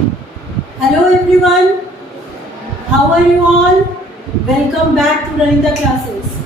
Hello everyone, how are you all? Welcome back to Ranita classes.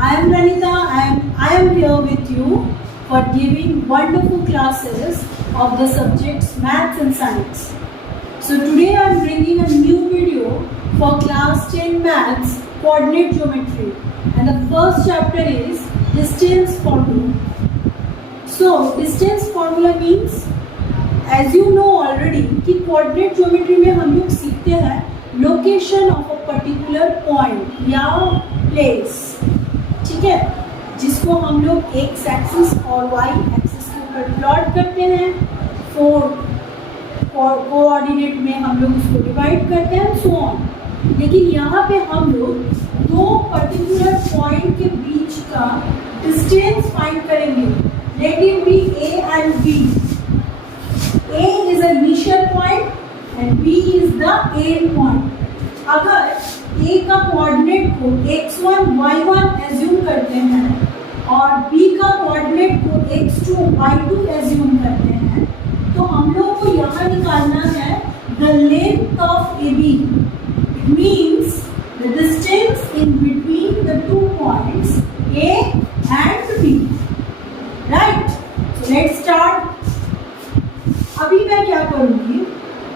I am Ranita and I am here with you for giving wonderful classes of the subjects Maths and Science. So today I am bringing a new video for class 10 Maths coordinate geometry, and the first chapter is distance formula. So distance formula means, as you know already, कि coordinate geometry में हम लोग सीखते हैं location of a particular point या place, ठीक है, जिसको हम लोग x axis और y axis के ऊपर प्लॉट करते हैं, 4 कोऑर्डिनेट में हम लोग उसको डिवाइड करते हैं, सो ऑन. लेकिन यहाँ पे हम लोग दो पर्टिकुलर पॉइंट के बीच का डिस्टेंस फाइंड करेंगे. Let it be a and b. A is an initial point and B is the end point. अगर A का कोऑर्डिनेट को x1 y1 एज्यूम करते हैं और B का कोऑर्डिनेट को x2 y2 एज्यूम करते हैं, तो हम लोग को यहाँ निकालना है the length of AB. It means the distance in between the two points A and B. Right? So let's start. अभी मैं क्या करूँगी,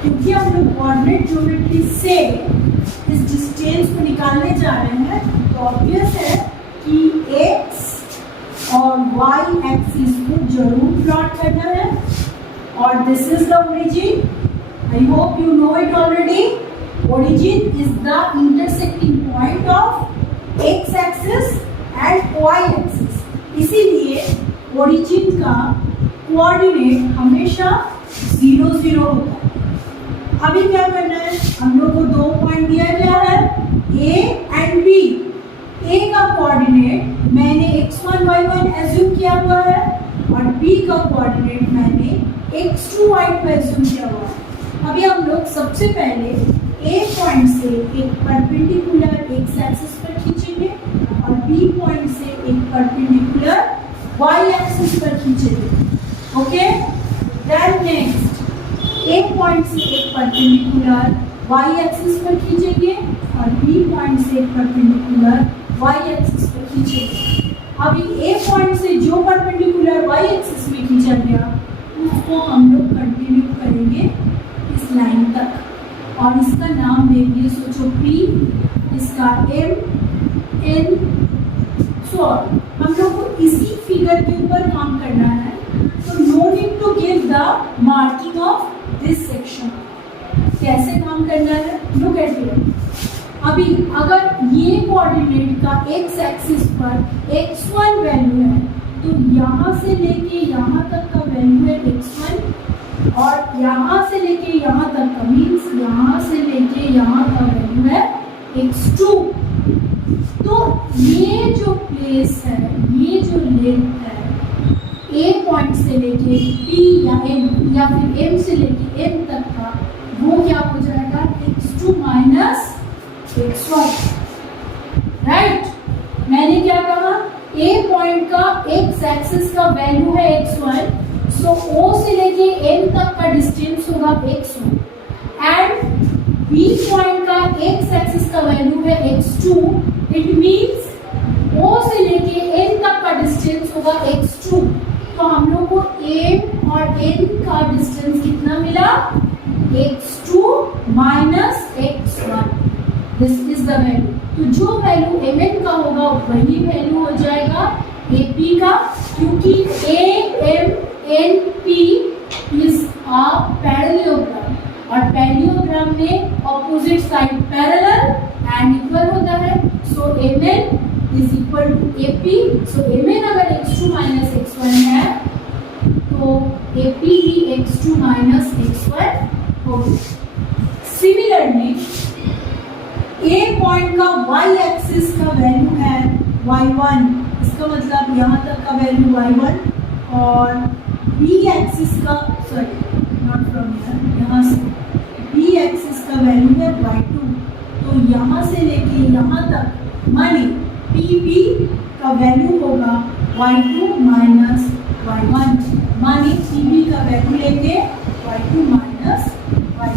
क्योंकि हम लोग कोऑर्डिनेट ज्योमेट्री से इस डिस्टेंस को निकालने जा रहे हैं, तो ऑब्वियस है कि x और y एक्सिस को जरूर प्लॉट करना है. और this is the origin. I hope you know it already. Origin is the intersecting point of x axis and y axis. इसीलिए ओरिजिन का कोऑर्डिनेट हमेशा 0 0 होता है. अभी क्या करना है, हम लोग को दो पॉइंट दिया गया है A एंड B. A का कोऑर्डिनेट मैंने x1 y1 एज्यूम किया हुआ है और B का कोऑर्डिनेट मैंने x2 y2 एज्यूम किया हुआ है. अभी हम लोग सबसे पहले A पॉइंट से एक परपेंडिकुलर x एक्सिस पर खींचेंगे और B पॉइंट से एक परपेंडिकुलर y एक्सिस पर खींचेंगे. Okay, then next A point से एक परपेंडिकुलर y एक्सिस पर खींचेंगे और B पॉइंट से एक परपेंडिकुलर y एक्सिस पर खींचेंगे. अभी A पॉइंट से जो परपेंडिकुलर y एक्सिस में खींचा गया उसको हम लोग कंटिन्यू करेंगे इस लाइन तक, और इसका नाम देंगे, सोचो P, इसका M, N, सो हम लोग को इसी फिगर के ऊपर काम करना है. तो no need to give the marking of this section. कैसे काम करना है, लुक एट इट. अभी अगर ये कोऑर्डिनेट का x एक्सिस पर x1 वैल्यू है, तो यहाँ से लेके यहाँ तक का वैल्यू है x1 और यहाँ से लेके यहाँ तक का मीन्स यहाँ से लेके यहाँ का वैल्यू है x2. तो ये जो प्लेस है, ये जो लेंथ है A पॉइंट से लेके P या M या फिर M से लेके M तक का, वो क्या हो जाएगा, x2 माइनस x1. राइट, मैंने क्या कहा, A पॉइंट का x एक्सिस का वैल्यू है x1, सो O से लेके M तक का डिस्टेंस होगा x1 एंड B पॉइंट का x एक्सिस का वैल्यू है x2. इट मीन्स O से लेके N तक का डिस्टेंस होगा x2. तो हम लोग को M और N का डिस्टेंस कितना मिला, x2 minus x1. This is the value. तो जो वैल्यू Mn का होगा वही वैल्यू हो जाएगा AP का, क्योंकि AMNP इज अ पैरेललोग्राम और पैरेललोग्राम में opposite side parallel and equal होता है. So Mn is equal to AP. So Mn अगर x2 माइनस x1 है तो AP ही x2 माइनस x1 होगा. सिमिलरली A पॉइंट का y एक्सिस का वैल्यू है y1, इसका मतलब यहाँ तक का वैल्यू y1 और B एक्सिस का, सॉरी नॉट फ्रॉम यहाँ से B एक्सिस का वैल्यू है y2. तो यहाँ से लेके यहाँ तक माने PB का वैल्यू होगा y2 माइनस y1, माने PB का वैल्यू लेंगे y2 माइनस y1.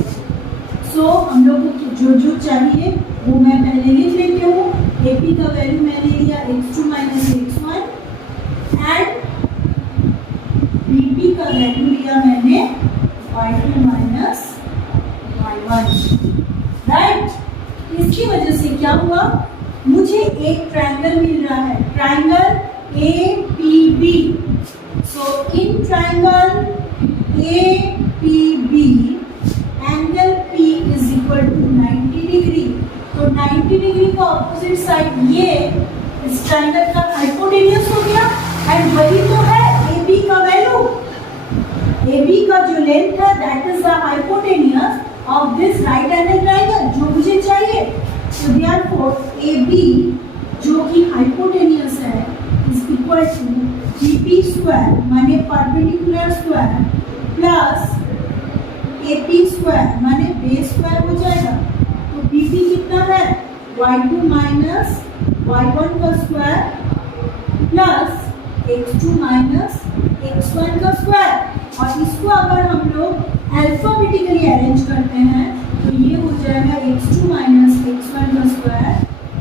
उसकी वजह से क्या हुआ, मुझे एक ट्रायंगल मिल रहा है, triangle APB। So in triangle APB angle P is equal to 90 degree. तो 90 डिग्री का ऑपोजिट साइड ये इस ट्रायंगल का हाइपोटेन्यूज हो गया, एंड वही तो है AB का वैल्यू। AB का जो लेंथ है that is the hypotenuse of this right angle triangle, जो मुझे चाहिए। सो देयरफॉर AB जो कि हाइपोटेन्यूज है is equal to BP square माने perpendicular square plus AP square माने बेस स्क्वायर हो जाएगा। तो BP कितना है, y2 माइनस y1 का square plus x2 minus x1 का स्क्वायर। और इसको अगर हम लोग अल्फाबेटिकली अरेंज करते हैं तो ये हो जाएगा x2 माइनस x1 का square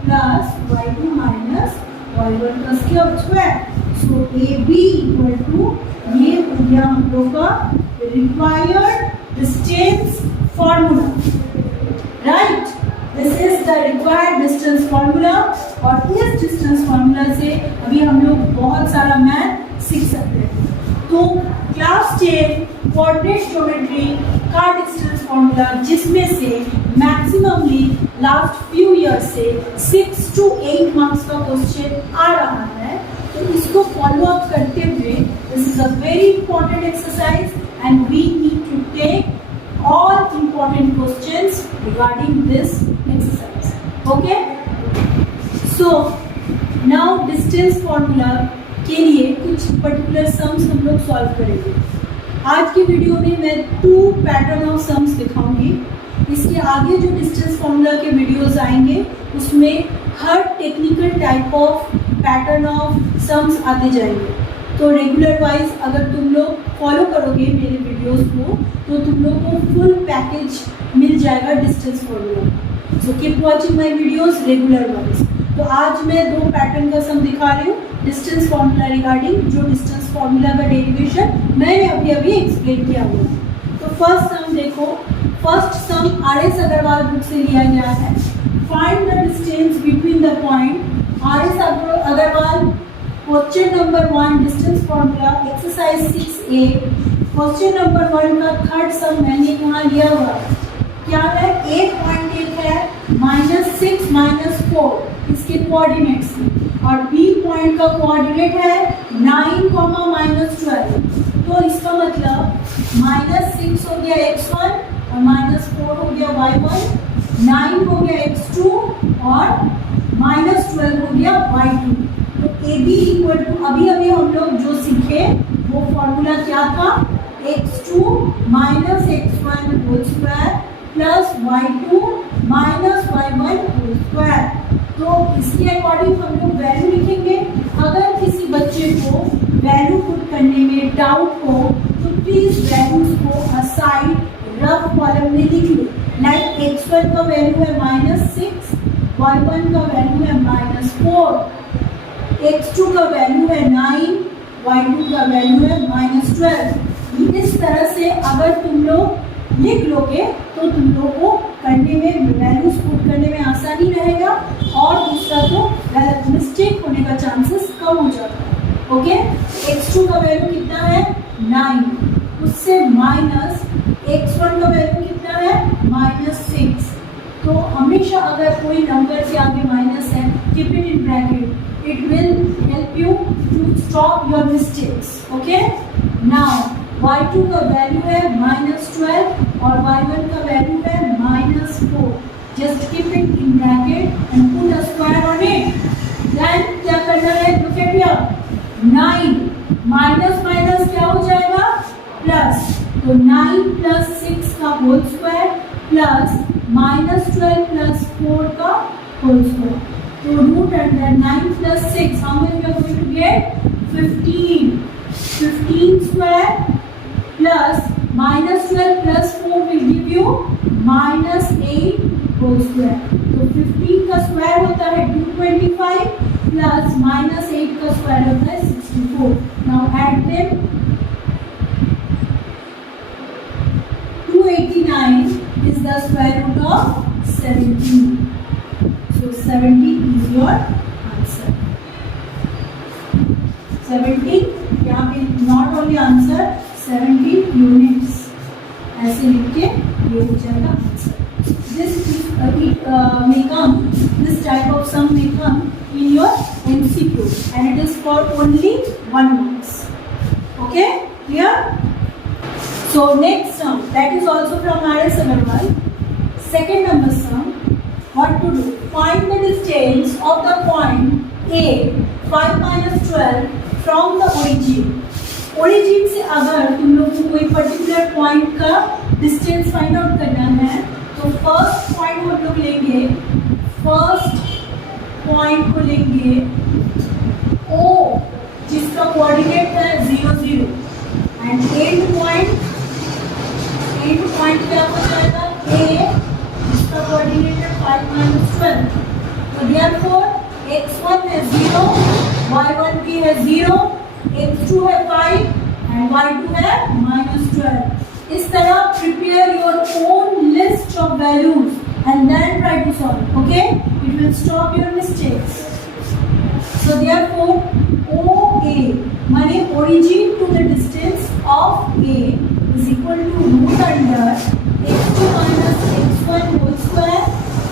plus y2 minus y1 का square. So AB equal to ये हो गया हम लोग का required distance formula, right. This is the required distance formula. और इस डिस्टेंस फॉर्मूला से अभी हम लोग बहुत सारा मैथ सीख सकते हैं। तो क्लास 10 कोऑर्डिनेट ज्योमेट्री का डिस्टेंस फॉर्मूला, जिसमें से मैक्सिममली लास्ट फ्यू ईयर्स से 6 to 8 मार्क्स का क्वेश्चन आ रहा है, तो इसको फॉलो अप करते हुए this is a very important exercise and we need to take all important questions regarding this exercise. Okay, so now distance formula के लिए कुछ particular sums हम लोग सॉल्व करेंगे। आज की वीडियो में मैं 2 पैटर्न ऑफ सम्स दिखाऊंगी। इसके आगे जो डिस्टेंस फॉर्मूला के वीडियोस आएंगे उसमें हर technical type of pattern of sums आते जाएंगे। तो रेगुलर वाइज अगर तुम लोग फॉलो करोगे मेरे वीडियोस को तो तुम लोग को फुल पैकेज मिल जाएगा distance formula. So keep watching my videos regular wise. तो आज मैं 2 पैटर्न का सम दिखा रही हूँ डिस्टेंस फॉर्मूला रिगार्डिंग, जो डिस्टेंस फॉर्मूला का डेरिवेशन मैंने अभी एक्सप्लेन किया हुआ है। तो फर्स्ट सम देखो, first sum RS Agarwal book से लिया गया है। Find the distance between the point RS Agarwal. Question number 1 distance formula exercise 6A। Question number 1 का थर्ड सम मैंने यहाँ लिया हुआ क्या है, A पॉइंट एक है -6 -4 इसके कोऑर्डिनेट्स, और B पॉइंट का कोऑर्डिनेट है 9, -12। तो इसका मतलब -6 हो गया x1 और -4 हो गया y1, 9 हो गया x2 और -12 हो गया y2। तो AB इक्वल टू अभी हम लोग जो सीखे वो फॉर्मूला क्या था, x2 minus x1 whole square plus y2 minus y1 whole square. तो इसके अकॉर्डिंग हम लोग वैल्यू लिखेंगे। अगर किसी बच्चे को वैल्यू पुट करने में डाउट हो तो प्लीज वैल्यूज को असाइड रफ कॉलम में लिख लो। लाइक x1 का वैल्यू है -6, y1 का वैल्यू है -4, x2 का वैल्यू है 9, y2 का वैल्यू है -12। इस तरह से अगर तुम लोग लिख लोगे तो तुम लोग को करने में, वैल्यूज पुट करने में आसानी रहेगा, और दूसरा तो गलत मिस्टेक होने का चांसेस कम हो जाता है। ओके, x2 का वैल्यू कितना है 9, उससे माइनस x1 का वैल्यू कितना है -6। तो हमेशा अगर कोई नंबर के आगे माइनस है, keep it in bracket, it will help you to stop your mistakes. Okay, now y2 का वैल्यू है -12 और y1 का वैल्यू है -4। just keep it in bracket and put a square on it. then क्या करना है, look at here, 9 minus minus क्या हो जाएगा प्लस, तो 9 + 6 का होल स्क्वायर प्लस -12 + 4 का whole square. So root under 9 + 6, how much we are going to get? 15. 15 square plus -12 + 4 will give you -8 whole square. तो 15 का स्क्वायर होता है 225 प्लस -8 का स्क्वायर होता है 64. Now add them. 289 is the square root of 17. So 70 is your answer. 70, यहाँ पे not only answer, 70 units ऐसे लिख के ये हो जाएगा answer. May come, this type of sum may come in your MCQ and it is for only 1 marks. Okay, clear? So next sum, that is also from R.S. Agarwal. Second number sum, what to do? Find the distance of the point A 5 minus 12 from the origin. Origin से अगर तुम लोग को कोई particular point का distance find out करना है तो फर्स्ट पॉइंट हम लोग लेंगे, फर्स्ट पॉइंट को लेंगे O जिसका कोऑर्डिनेट है 0 0 एंड एंड पॉइंट क्या हो जाएगा A जिसका कोऑर्डिनेट है 5 minus 12. तो therefore x1 है 0, y1 भी है 0, x2 है 5 and y2 है -12. इस तरह prepare your own list of values and then try to solve. Okay? It will stop your mistakes. So therefore OA माने origin to the distance of A is equal to root under x2 minus x1 whole square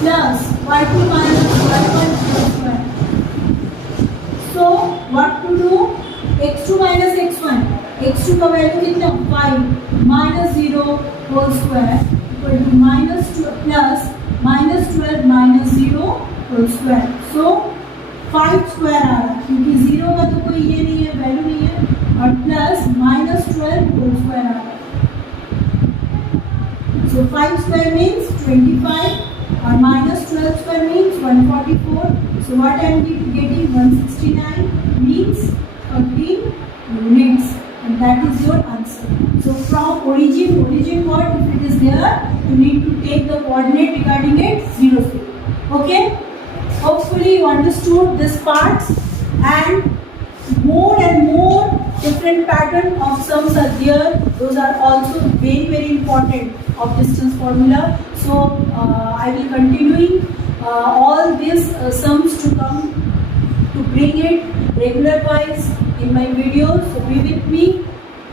plus y2 minus y1 whole square. So what to do? x2 minus x1, x2 का value कितना 5 minus 0 whole square equal to -2 plus -12 minus 0 whole square. So 5 square आ रहा है क्योंकि 0 का तो कोई ये नहीं है, वैल्यू नहीं है, और प्लस -12 whole square आ रहा है. So 5 square means 25 or -12 square means 144. So what I am getting 169 means 13 units and that is your answer. So from origin what if it is there, you need to take the coordinate regarding it 0 0. Okay, hopefully you understood this parts and more different pattern of sums are there. Those are also very important of distance formula. So I will continuing all these sums to come to bring it regular wise in my videos. So be with me,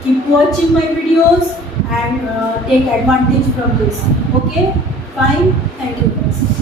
keep watching my videos and take advantage from this. Okay, fine, thank you guys.